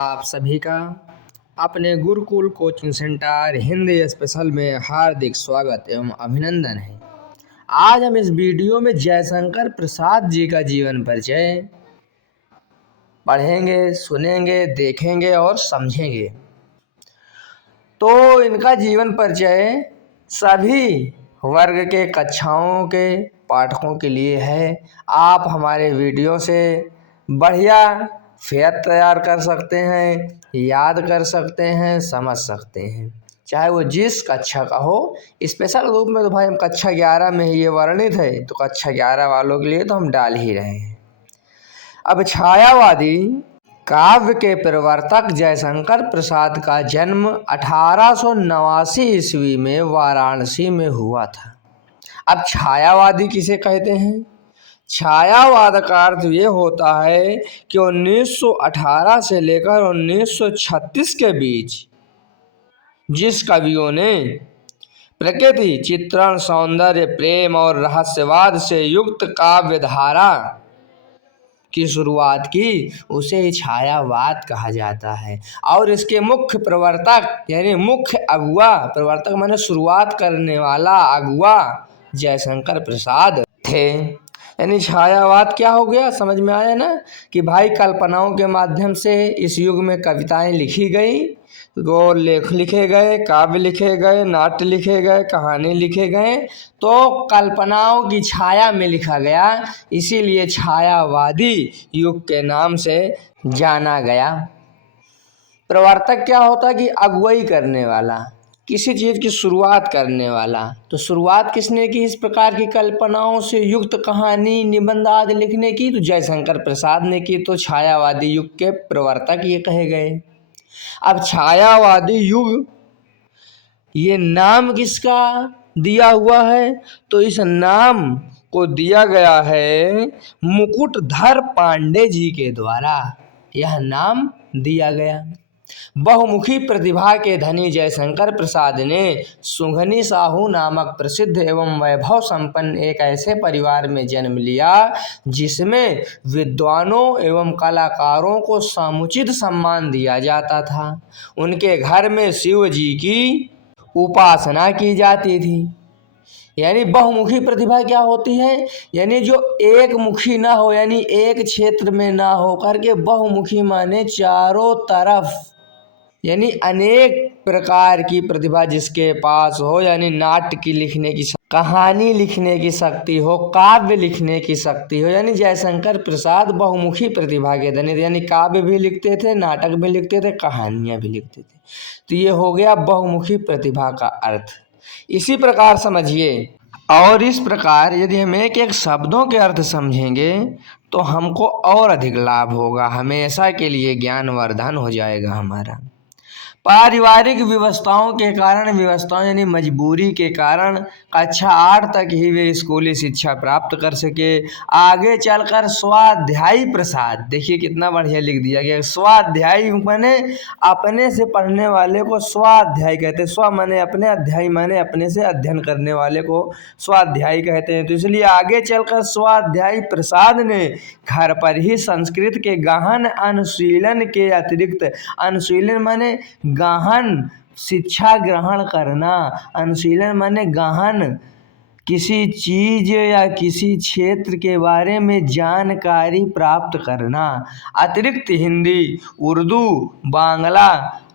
आप सभी का अपने Gurukul coaching centre Hindi special में हार्दिक स्वागत एवं अभिनंदन है। आज हम इस वीडियो में जयशंकर प्रसाद जी का जीवन परिचय पढ़ेंगे, सुनेंगे, देखेंगे और समझेंगे। तो इनका जीवन परिचय सभी वर्ग के कक्षाओं के पाठकों के लिए है। आप हमारे वीडियो से बढ़िया फेयर तैयार कर सकते हैं, याद कर सकते हैं, समझ सकते हैं, चाहे वो जिस कक्षा का हो। स्पेशल रूप में तो भाई हम कक्षा 11 में ही ये वर्णित है, तो कक्षा 11 वालों के लिए तो हम डाल ही रहे हैं। अब छायावादी काव्य के प्रवर्तक जयशंकर प्रसाद का जन्म 1889 ईस्वी में वाराणसी में हुआ था। अब छायावादी किसे कहते हैं? छायावाद का अर्थ ये होता है कि 1918 से लेकर 1936 के बीच जिस कवियों ने प्रकृति, चित्रण, सौंदर्य, प्रेम और रहस्यवाद से युक्त काव्य धारा की शुरुआत की, उसे ही छायावाद कहा जाता है। और इसके मुख्य प्रवर्तक यानी मुख्य अगुआ, प्रवर्तक माने शुरुआत करने वाला अगुआ जयशंकर प्रसाद थे। यानी छायावाद क्या हो गया, समझ में आया ना, कि भाई कल्पनाओं के माध्यम से इस युग में कविताएं लिखी गई, वो लेख लिखे गए, काव्य लिखे गए, नाट्य लिखे गए, कहानी लिखे गए, तो कल्पनाओं की छाया में लिखा गया, इसीलिए छायावादी युग के नाम से जाना गया। प्रवर्तक क्या होता है कि अगुवाई करने वाला, किसी चीज़ की शुरुआत करने वाला। तो शुरुआत किसने की इस प्रकार की कल्पनाओं से युक्त कहानी, निबंध आदि लिखने की? तो जयशंकर प्रसाद ने की। तो छायावादी युग के प्रवर्तक ये कहे गए। अब छायावादी युग ये नाम किसका दिया हुआ है? तो इस नाम को दिया गया है मुकुटधर पांडे जी के द्वारा, यह नाम दिया गया। बहुमुखी प्रतिभा के धनी जयशंकर प्रसाद ने सुंघनी साहू नामक प्रसिद्ध एवं वैभव संपन्न एक ऐसे परिवार में जन्म लिया जिसमें विद्वानों एवं कलाकारों को समुचित सम्मान दिया जाता था। उनके घर में शिव जी की उपासना की जाती थी। यानी बहुमुखी प्रतिभा क्या होती है? यानी जो एक मुखी ना हो, यानी एक क्षेत्र में ना हो करके बहुमुखी माने चारों तरफ, यानी अनेक प्रकार की प्रतिभा जिसके पास हो, यानी नाट्य की लिखने की, कहानी लिखने की शक्ति हो, काव्य लिखने की शक्ति हो। यानी जयशंकर प्रसाद बहुमुखी प्रतिभा के धनी थे, यानी काव्य भी लिखते थे, नाटक भी लिखते थे, कहानियां भी लिखते थे। तो ये हो गया बहुमुखी प्रतिभा का अर्थ। इसी प्रकार समझिए, और इस प्रकार यदि हम एक एक शब्दों के अर्थ समझेंगे तो हमको और अधिक लाभ होगा, हमेशा के लिए ज्ञानवर्धन हो जाएगा हमारा। पारिवारिक व्यवस्थाओं के कारण, व्यवस्थाओं यानी मजबूरी के कारण कक्षा 8 तक ही वे स्कूली शिक्षा प्राप्त कर सके। आगे चलकर स्वाध्यायी प्रसाद, देखिए कितना बढ़िया लिख दिया गया, स्वाध्यायी माने अपने से पढ़ने वाले को स्वाध्यायी कहते हैं। स्व माने अपने, अध्यायी माने अपने से अध्ययन करने वाले को स्वाध्यायी कहते हैं। तो इसलिए आगे चलकर स्वाध्यायी प्रसाद ने घर पर ही संस्कृत के गहन अनुशीलन के अतिरिक्त, अनुशीलन माने गहन शिक्षा ग्रहण करना, अनुशीलन माने गहन किसी चीज या किसी क्षेत्र के बारे में जानकारी प्राप्त करना, अतिरिक्त हिंदी, उर्दू, बांग्ला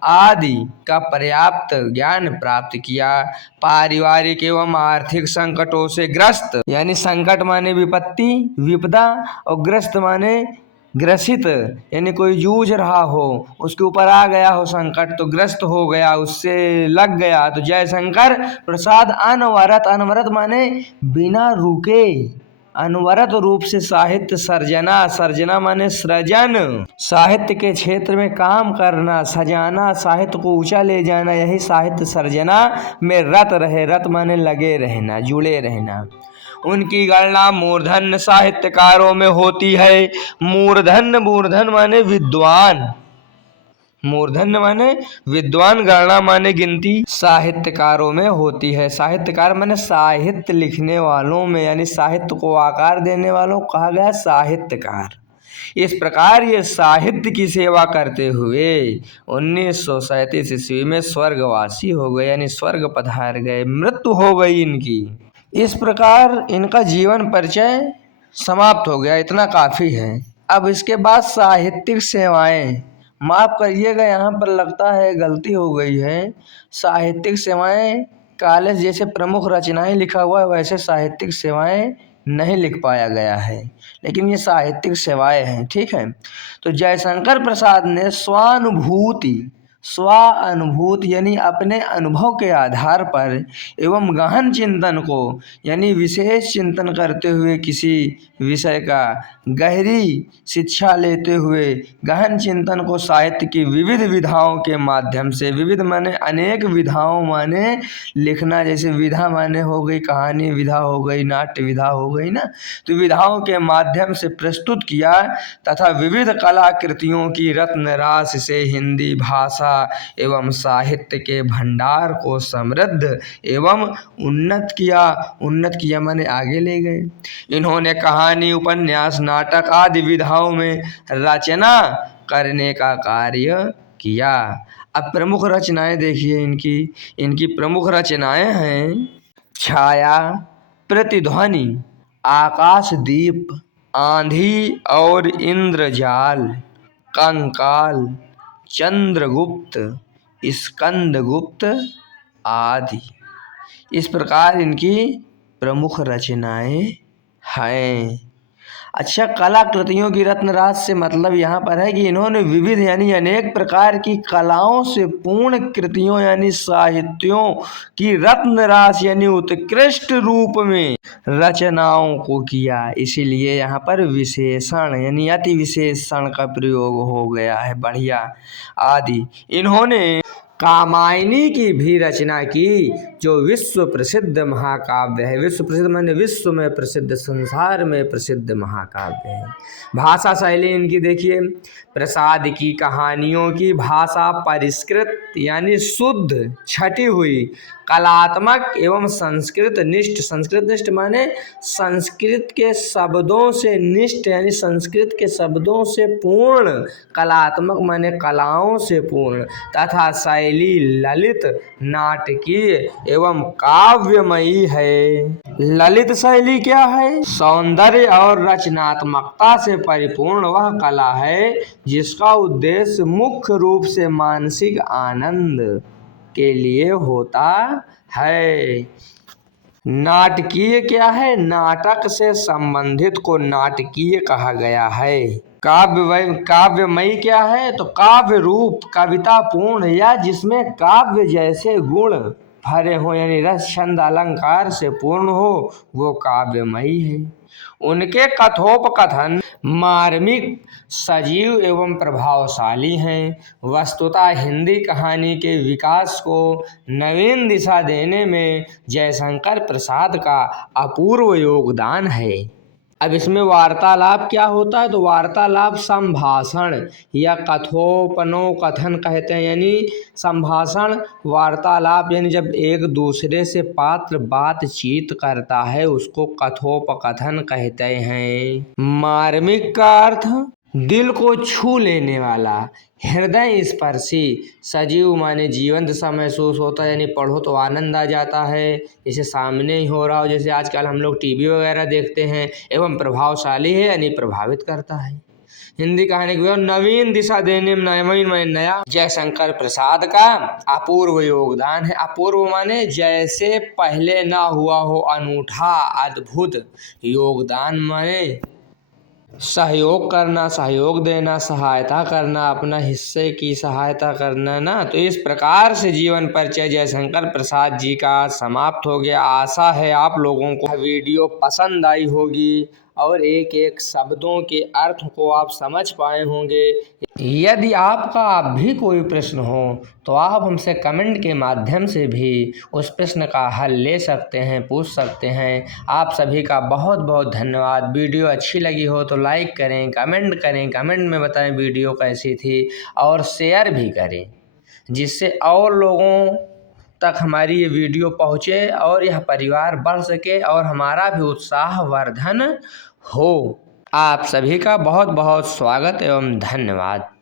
आदि का पर्याप्त ज्ञान प्राप्त किया। पारिवारिक एवं आर्थिक संकटों से ग्रस्त, यानी संकट माने विपत्ति, विपदा, और ग्रस्त माने ग्रसित, यानी कोई जूझ रहा हो, उसके ऊपर आ गया हो संकट, तो ग्रस्त हो गया, उससे लग गया। तो जयशंकर प्रसाद अनवरत, अनवरत माने बिना रुके, अनवरत रूप से साहित्य सर्जना, सर्जना माने सृजन, साहित्य के क्षेत्र में काम करना, सजाना, साहित्य को ऊंचा ले जाना, यही साहित्य सर्जना में रत रहे। रत माने लगे रहना, जुड़े रहना। उनकी गणना मूर्धन्य साहित्यकारों में होती है। मूर्धन्य, मूर्धन्य माने विद्वान, मूर्धन्य माने विद्वान, गणना माने गिनती, साहित्यकारों में होती है। साहित्यकार माने साहित्य लिखने वालों में, यानी साहित्य को आकार देने वालों को कहा गया साहित्यकार। इस प्रकार ये साहित्य की सेवा करते हुए 1937 ईस्वी में स्वर्गवासी हो गए, यानी स्वर्ग पधार गए, मृत्यु हो गई इनकी। इस प्रकार इनका जीवन परिचय समाप्त हो गया, इतना काफ़ी है। अब इसके बाद साहित्यिक सेवाएं, माफ़ करिएगा यहाँ पर लगता है गलती हो गई है। साहित्यिक सेवाएं कॉलेज जैसे प्रमुख रचनाएं लिखा हुआ है, वैसे साहित्यिक सेवाएं नहीं लिख पाया गया है, लेकिन ये साहित्यिक सेवाएं हैं, ठीक है। तो जयशंकर प्रसाद ने स्वानुभूति यानी अपने अनुभव के आधार पर एवं गहन चिंतन को यानी विशेष चिंतन करते हुए किसी विषय का गहरी शिक्षा लेते हुए गहन चिंतन को साहित्य की विविध विधाओं के माध्यम से, विविध माने अनेक विधाओं माने लिखना, जैसे विधा माने हो गई कहानी विधा हो गई, नाट्य विधा हो गई ना, तो विधाओं के माध्यम से प्रस्तुत किया तथा विविध कलाकृतियों की रत्न राशि से हिंदी भाषा एवं साहित्य के भंडार को समृद्ध एवं उन्नत किया माने आगे ले गए। इन्होंने कहानी, उपन्यास, नाटक आदि विधाओं में रचना करने का कार्य किया। अब प्रमुख रचनाएं देखिए इनकी प्रमुख रचनाएं हैं छाया, प्रतिध्वनि, आकाशदीप, आंधी और इंद्रजाल, कंकाल, चंद्रगुप्त, स्कंदगुप्त आदि। इस प्रकार इनकी प्रमुख रचनाएं हैं। अच्छा, कलाकृतियों की रत्न राशि से मतलब यहाँ पर है कि इन्होंने विविध यानी अनेक प्रकार की कलाओं से पूर्ण कृतियों यानी साहित्यों की रत्न राशि यानी उत्कृष्ट रूप में रचनाओं को किया। इसीलिए यहाँ पर विशेषण यानी अति विशेषण का प्रयोग हो गया है। बढ़िया आदि। इन्होंने कामायनी की भी रचना की, जो विश्व प्रसिद्ध महाकाव्य है। विश्व प्रसिद्ध माने विश्व में प्रसिद्ध, संसार में प्रसिद्ध महाकाव्य है। भाषा शैली इनकी देखिए, प्रसाद की कहानियों की भाषा परिष्कृत यानी शुद्ध, छटी हुई, कलात्मक एवं संस्कृत निष्ठ माने संस्कृत के शब्दों से निष्ठ यानी संस्कृत के शब्दों से पूर्ण, कलात्मक माने कलाओं से पूर्ण, तथा शैली ललित, नाटकीय एवं काव्यमयी है। ललित शैली क्या है? सौंदर्य और रचनात्मकता से परिपूर्ण वह कला है जिसका उद्देश्य मुख्य रूप से मानसिक आनंद के लिए होता है। नाटकीय क्या है? नाटक से संबंधित को नाटकीय कहा गया है। काव्यमयी क्या है? तो काव्य रूप, कविता पूर्ण या जिसमें काव्य जैसे गुण भरे हो यानी रस छंद अलंकार से पूर्ण हो, वो काव्यमयी है। उनके कथोपकथन मार्मिक, सजीव एवं प्रभावशाली हैं। वस्तुतः हिंदी कहानी के विकास को नवीन दिशा देने में जयशंकर प्रसाद का अपूर्व योगदान है। अब इसमें वार्तालाप क्या होता है? तो वार्तालाप संभाषण या कथोपनोकथन कहते हैं, यानी संभाषण वार्तालाप यानी जब एक दूसरे से पात्र बातचीत करता है उसको कथोपकथन कहते हैं। मार्मिक का अर्थ दिल को छू लेने वाला, हृदय स्पर्शी, सजीव माने जीवंत सा महसूस होता है, यानी पढ़ो तो आनंद आ जाता है, जैसे सामने ही हो रहा हो, जैसे आजकल हम लोग टीवी वगैरह देखते हैं। एवं प्रभावशाली है यानी प्रभावित करता है। हिंदी कहानी की नवीन दिशा देने में नया जयशंकर प्रसाद का अपूर्व योगदान है। अपूर्व माने जैसे पहले ना हुआ हो, अनूठा, अद्भुत। योगदान माने सहयोग करना, सहयोग देना, सहायता करना, अपना हिस्से की सहायता करना ना। तो इस प्रकार से जीवन परिचय जयशंकर प्रसाद जी का समाप्त हो गया। आशा है आप लोगों को वीडियो पसंद आई होगी और एक एक शब्दों के अर्थ को आप समझ पाए होंगे। यदि आपका भी कोई प्रश्न हो तो आप हमसे कमेंट के माध्यम से भी उस प्रश्न का हल ले सकते हैं, पूछ सकते हैं। आप सभी का बहुत बहुत धन्यवाद। वीडियो अच्छी लगी हो तो लाइक करें, कमेंट में बताएं वीडियो कैसी थी और शेयर भी करें, जिससे और लोगों तक हमारी ये वीडियो पहुँचे और यह परिवार बढ़ सके और हमारा भी उत्साह वर्धन हो। आप सभी का बहुत बहुत स्वागत एवं धन्यवाद।